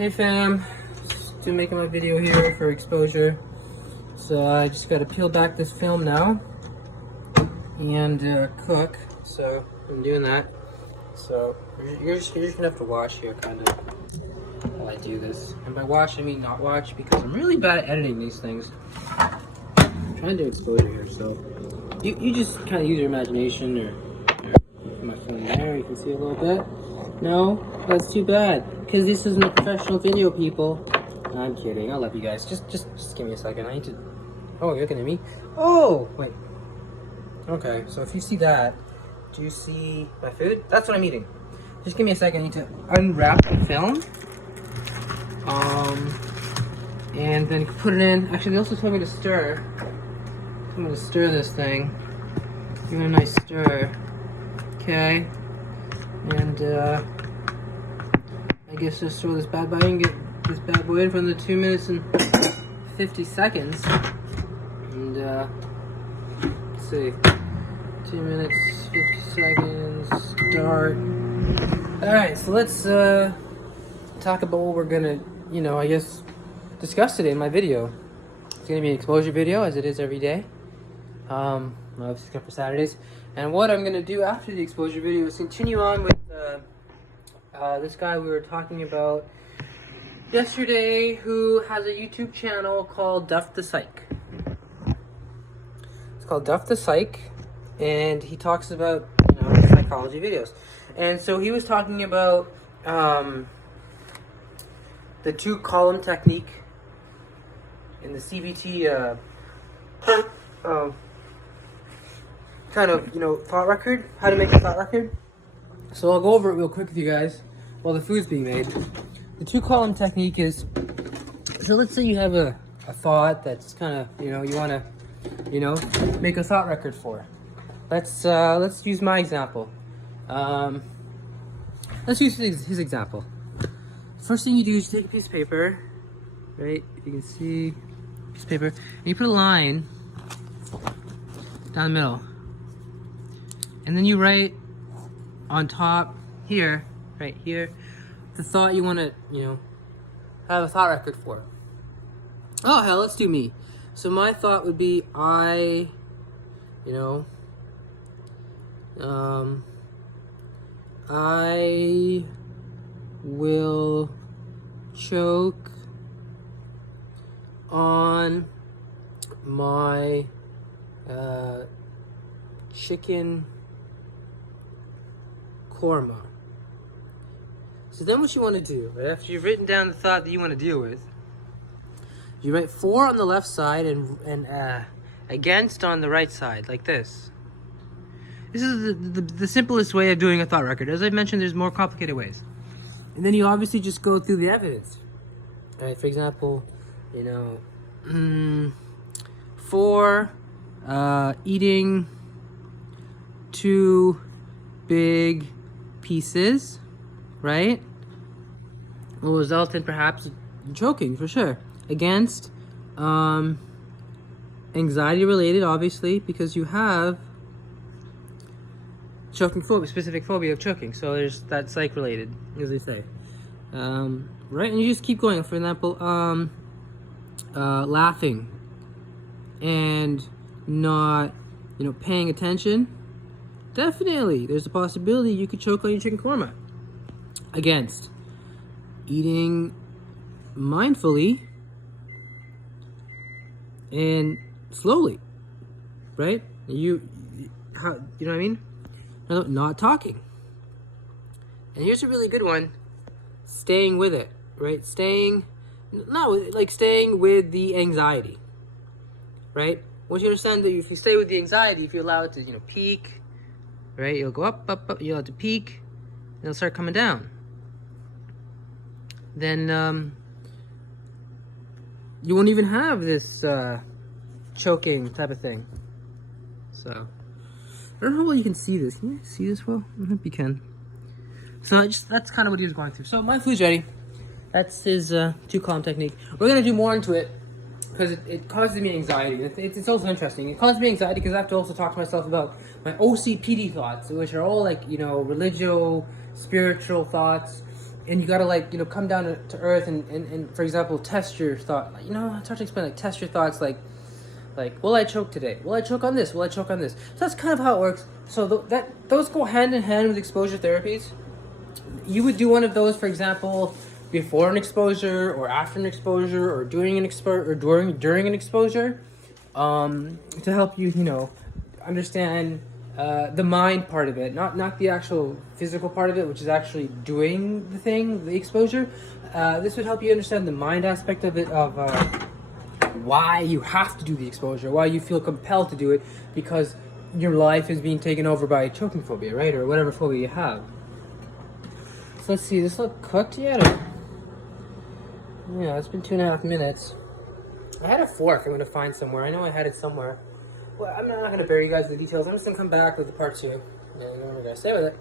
Hey fam, just making my video here for exposure. So I just got to peel back this film now and cook. So I'm doing that. So you're just gonna have to watch here, kind of, while I do this. And by watch, I mean not watch, because I'm really bad at editing these things. I'm trying to do exposure here, so you just kind of use your imagination, or my phone there. You can see a little bit. No, that's too bad, because this isn't a professional video, people. I'm kidding. I love you guys. Just give me a second. I need to. Oh, you're looking at me. Oh, wait. Okay, so if you see that, do you see my food? That's what I'm eating. Just give me a second. I need to unwrap the film. And then put it in. Actually, they also told me to stir. I'm gonna stir this thing. Give it a nice stir. Okay. And I guess just throw this bad boy in, get this bad boy in for the 2 minutes and 50 seconds. And let's see. 2 minutes, 50 seconds, start. Alright, so let's talk about what we're gonna, I guess, discuss today in my video. It's gonna be an exposure video, as it is every day. Obviously except for Saturdays. And what I'm gonna do after the exposure video is continue on with this guy we were talking about yesterday, who has a YouTube channel called Duff the Psych. It's called Duff the Psych, and he talks about psychology videos. And so he was talking about the 2-column technique in the CBT kind of thought record, how to make a thought record. So I'll go over it real quick with you guys while the food's being made. The 2-column technique is, so let's say you have a thought that's kind of, you want to, make a thought record for. Let's use my example. Let's use his example. First thing you do is you take a piece of paper, right? You can see a piece of paper, and you put a line down the middle. And then you write on top here, right here, the thought you want to, have a thought record for. Oh, hell, let's do me. So my thought would be, I will choke on my chicken korma. So then what you want to do, right, after you've written down the thought that you want to deal with, you write 4 on the left side and against on the right side, like this. This is the simplest way of doing a thought record. As I mentioned, there's more complicated ways. And then you obviously just go through the evidence. Right, for example, 4, eating 2 big pieces, right, will result in perhaps choking, for sure. Against, anxiety related, obviously, because you have choking phobia, specific phobia of choking. So there's that psych related, as they say. Right, and you just keep going. For example, laughing and not, paying attention. Definitely, there's a possibility you could choke on your chicken korma. Against eating mindfully and slowly, right? You know what I mean? Not talking. And here's a really good one: staying with it, right? Staying with the anxiety, right? Once you understand that if you stay with the anxiety, if you allow it to, peak, right? You'll go up, up, up. You'll have to peak, and it'll start coming down. Then you won't even have this choking type of thing. So I don't know how well you can see this. Can you see this well? I hope you can. So that's kind of what he was going through. So my food's ready. That's his 2-column technique. We're gonna do more into it because it causes me anxiety. It's also interesting. It causes me anxiety because I have to also talk to myself about my OCPD thoughts, which are all like religio, spiritual thoughts. and you gotta like, you know, come down to earth and for example, test your thought. Like, you know, it's hard to explain. Like, test your thoughts. Like, will I choke today? Will I choke on this? Will I choke on this? So that's kind of how it works. So those go hand in hand with exposure therapies. You would do one of those, for example, before an exposure, or after an exposure, or during an exposure, or during an exposure, to help you, you know, understand the mind part of it, not the actual physical part of it, which is actually doing the thing, the exposure. This would help you understand the mind aspect of it, of why you have to do the exposure, why you feel compelled to do it, because your life is being taken over by choking phobia, right, or whatever phobia you have. So let's see, does this look cooked yet? Or... yeah, it's been 2.5 minutes. I had a fork I'm gonna find somewhere. I know I had it somewhere. Well, I'm not gonna bury you guys with the details. I'm just gonna come back with the part 2. And we're gonna stay with it.